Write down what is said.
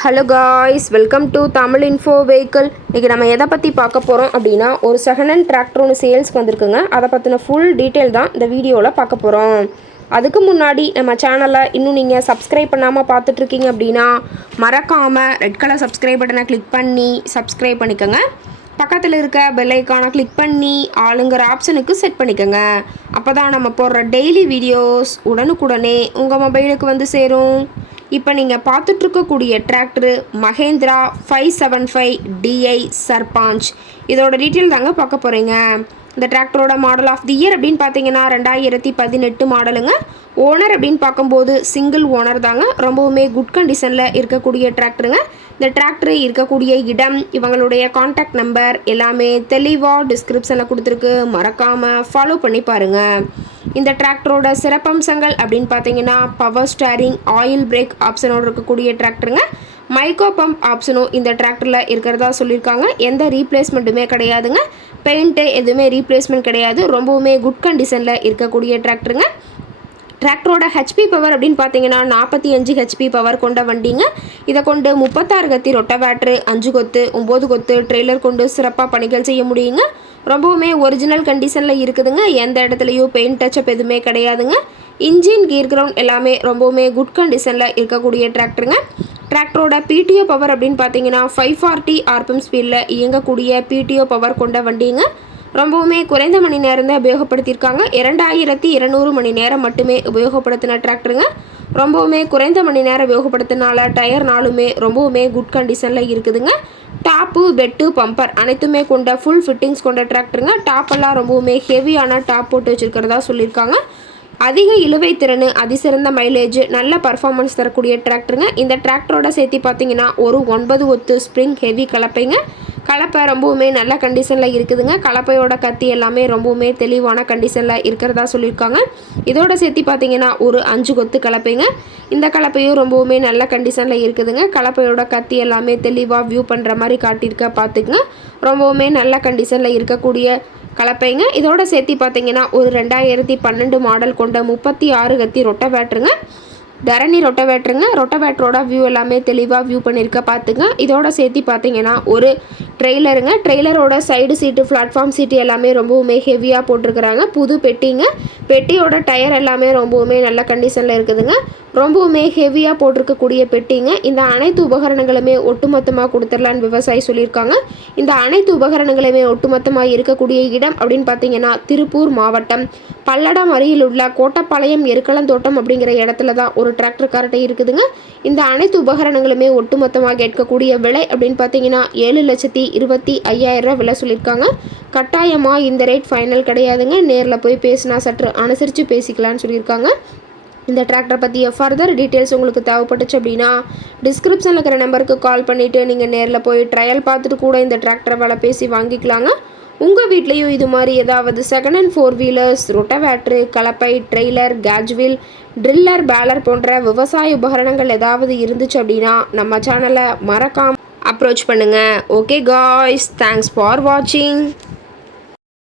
Hello guys, welcome to Tamil info vehicle. இன்றைக்கி நம்ம எதை பற்றி பார்க்க போகிறோம் அப்படின்னா, ஒரு செகண்ட் ஹேண்ட் டிராக்டர் ஒன்று சேல்ஸ்க்கு வந்திருக்குங்க. அதை பற்றின ஃபுல் டீட்டெயில் தான் இந்த வீடியோவில் பார்க்க போகிறோம். அதுக்கு முன்னாடி நம்ம சேனலை இன்னும் நீங்கள் சப்ஸ்கிரைப் பண்ணாமல் பார்த்துட்ருக்கீங்க அப்படின்னா மறக்காமல் ரெட் கலர் சப்ஸ்கிரைப் பட்டனை கிளிக் பண்ணி சப்ஸ்கிரைப் பண்ணிக்கோங்க. பக்கத்தில் இருக்க பெல் ஐக்கானை கிளிக் பண்ணி ஆளுங்கிற ஆப்ஷனுக்கு செட் பண்ணிக்கோங்க. அப்போ தான் நம்ம போடுற டெய்லி வீடியோஸ் உடனுக்குடனே உங்கள் மொபைலுக்கு வந்து சேரும். இப்போ நீங்கள் பார்த்துட்ருக்கக்கூடிய டிராக்டரு மஹேந்திரா 575 DI சர்பாஞ்ச். இதோட டீட்டெயில் தாங்க பார்க்க போகிறீங்க. இந்த டிராக்டரோட மாடல் ஆஃப் தி இயர் அப்படின்னு பார்த்தீங்கன்னா 2018 மாடலுங்க. ஓனர் அப்படின்னு பார்க்கும்போது சிங்கிள் ஓனர் தாங்க. ரொம்பவுமே குட் கண்டிஷனில் இருக்கக்கூடிய டிராக்டருங்க. இந்த டிராக்டர் இருக்கக்கூடிய இடம், இவங்களுடைய காண்டாக்ட் நம்பர் எல்லாமே தெளிவாக டிஸ்கிரிப்ஷனில் கொடுத்துருக்கு. மறக்காமல் ஃபாலோ பண்ணி பாருங்கள். இந்த டிராக்டரோட சிறப்பம்சங்கள் அப்படின்னு பார்த்தீங்கன்னா பவர் ஸ்டேரிங், ஆயில் பிரேக் ஆப்ஷனோடு இருக்கக்கூடிய டிராக்டருங்க. மைக்ரோ பம்ப் ஆப்ஷனும் இந்த டிராக்டரில் இருக்கிறதா சொல்லியிருக்காங்க. எந்த ரீப்ளேஸ்மெண்ட்டுமே கிடையாதுங்க. பெயிண்ட்டு எதுவுமே ரீப்ளேஸ்மெண்ட் கிடையாது. ரொம்பவுமே குட் கண்டிஷனில் இருக்கக்கூடிய டிராக்டருங்க. டிராக்டரோட ஹெச்பி பவர் அப்படின்னு பார்த்தீங்கன்னா 45 ஹெச்பி பவர் கொண்ட வண்டிங்க. இதை கொண்டு 36 கத்தி ரொட்டவேட்ரு, 5 கொத்து, 9 கொத்து ட்ரெய்லர் கொண்டு சிறப்பாக பணிகள் செய்ய முடியுங்க. ரொம்பவுமே ஒரிஜினல் கண்டிஷனில் இருக்குதுங்க. எந்த இடத்துலையும் பெயிண்ட் டச்சப் எதுவுமே கிடையாதுங்க. இன்ஜின், கீர் கிரவுண்ட் எல்லாமே ரொம்பவுமே குட் கண்டிஷனில் இருக்கக்கூடிய டிராக்டருங்க. டிராக்டரோட பிடிஓ பவர் அப்படின்னு பார்த்தீங்கன்னா 540 RPM ஸ்பீடில் இயங்கக்கூடிய பிடிஓ பவர் கொண்ட வண்டிங்க. ரொம்பவுமே குறைந்த மணி நேரம் தான் உபயோகப்படுத்தியிருக்காங்க. 2200 மணி நேரம் மட்டுமே உபயோகப்படுத்தின டிராக்டருங்க. ரொம்பவுமே குறைந்த மணி நேரம் உபயோகப்படுத்தினால டயர் நாளுமே ரொம்பவுமே குட் கண்டிஷனில் இருக்குதுங்க. டாப்பு, பெட்டு, பம்பர் அனைத்துமே கொண்ட ஃபுல் ஃபிட்டிங்ஸ் கொண்ட டிராக்டருங்க. டாப்பெல்லாம் ரொம்பவுமே ஹெவியான டாப் போட்டு வச்சுருக்கிறதா சொல்லியிருக்காங்க. அதிக இழுவை திறன், அதிசிறந்த மைலேஜ், நல்ல பர்ஃபார்மன்ஸ் தரக்கூடிய டிராக்டருங்க. இந்த டிராக்டரோட சேர்த்து பார்த்தீங்கன்னா ஒரு 9 ஒத்து ஸ்ப்ரிங் ஹெவி கலப்பைங்க. கலப்பை ரொம்பவுமே நல்ல கண்டிஷனில் இருக்குதுங்க. கலப்பையோட கத்தி எல்லாமே ரொம்பவுமே தெளிவான கண்டிஷனில் இருக்கிறதா சொல்லியிருக்காங்க. இதோட சேர்த்து பார்த்தீங்கன்னா ஒரு 5 கொத்து கலப்பைங்க. இந்த கலப்பையும் ரொம்பவுமே நல்ல கண்டிஷனில் இருக்குதுங்க. கலப்பையோட கத்தி எல்லாமே தெளிவாக வியூ பண்ணுற மாதிரி காட்டியிருக்க பார்த்துக்குங்க. ரொம்பவுமே நல்ல கண்டிஷனில் இருக்கக்கூடிய கலப்பைங்க. இதோட சேர்த்து பார்த்தீங்கன்னா ஒரு 2012 மாடல் கொண்ட 36 கத்தி ரொட்டவேட்ருங்க. தரணி ரொட்டவேட்ருங்க. ரொட்டவேட்ரோட வியூ எல்லாமே தெளிவாக வியூ பண்ணியிருக்க பார்த்துங்க. இதோட சேர்த்து பார்த்தீங்கன்னா ஒரு ட்ரெய்லருங்க. ட்ரெய்லரோட சைடு சீட்டு, பிளாட்ஃபார்ம் சீட்டு எல்லாமே ரொம்பவுமே ஹெவியாக போட்டிருக்கிறாங்க. புது பெட்டிங்க. பெட்டியோட டயர் எல்லாமே ரொம்பவுமே நல்ல கண்டிஷனில் இருக்குதுங்க. ரொம்பவுமே ஹெவியாக போட்டிருக்கக்கூடிய பெட்டிங்க. இந்த அனைத்து உபகரணங்களுமே ஒட்டுமொத்தமாக கொடுத்துடலான்னு விவசாயி சொல்லியிருக்காங்க. இந்த அனைத்து உபகரணங்களுமே ஒட்டுமொத்தமாக இருக்கக்கூடிய இடம் அப்படின்னு பார்த்தீங்கன்னா திருப்பூர் மாவட்டம் பல்லடம் அருகில் உள்ள கோட்டப்பாளையம் எருக்களந்தோட்டம் அப்படிங்கிற இடத்துல தான் ஒரு டிராக்டர் கார்ட்டை இருக்குதுங்க. இந்த அனைத்து உபகரணங்களுமே ஒட்டுமொத்தமாக கேட்கக்கூடிய விலை அப்படின்னு பார்த்தீங்கன்னா 7,25,000 விலை சொல்லியிருக்காங்க. கட்டாயமாக இந்த ரேட் ஃபைனல் கிடையாதுங்க. நேரில் போய் பேசினா சற்று அனுசரித்து பேசிக்கலான்னு சொல்லியிருக்காங்க. இந்த டிராக்டரை பற்றிய ஃபர்தர் டீட்டெயில்ஸ் உங்களுக்கு தேவைப்பட்டுச்சு அப்படின்னா டிஸ்கிரிப்ஷனில் இருக்கிற நம்பருக்கு கால் பண்ணிவிட்டு நீங்கள் நேரில் போய் ட்ரையல் பார்த்துட்டு கூட இந்த டிராக்டரை விலை பேசி வாங்கிக்கலாங்க. உங்கள் வீட்லேயும் இது மாதிரி ஏதாவது செகண்ட் ஹேண்ட் 4 வீலர்ஸ், ரொட்டவேட்ரு, கலப்பை, ட்ரெய்லர், கேஜ்வில், ட்ரில்லர், பேலர் போன்ற விவசாய உபகரணங்கள் ஏதாவது இருந்துச்சு அப்படின்னா நம்ம சேனலை மறக்காமல் அப்ரோச் பண்ணுங்கள். ஓகே காய்ஸ், தேங்க்ஸ் ஃபார் வாட்சிங்.